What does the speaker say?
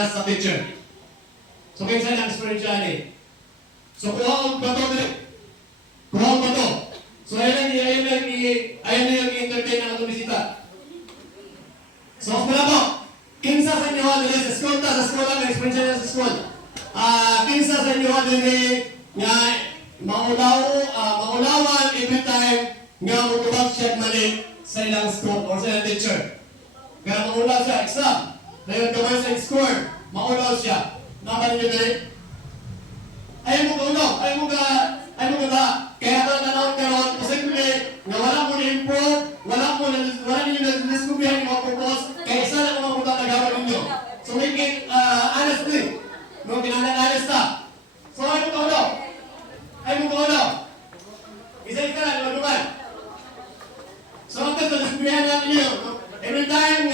sila sa teacher. So kinsa ang spiritual ni. So kuha og bato dili. Kuha og bato. So ayan yung entertain ang atong bisita. So wala po. Kinsa sa inyo dili sa school ta sa school ang experience sa school. Kinsa sa inyo dili nga maulawan every time nga mutubag siya mali sa ilang school or sa ilang teacher. Kaya maulaw siya exam. Dahil kamay sa score, maulaw siya. Naman niyo dili? Ayaw mo ka ayaw mo ka kaya ka nanawag karon posible nga wala mo na-improve, wala ninyo na-discover yung mga purpose, kaya isa lang ang mga nagawa ninyo. So make it honestly. No, honest na. So ayaw mo ka isa lang, naman. So ang gusto, discoveryhan natin ninyo. Every time,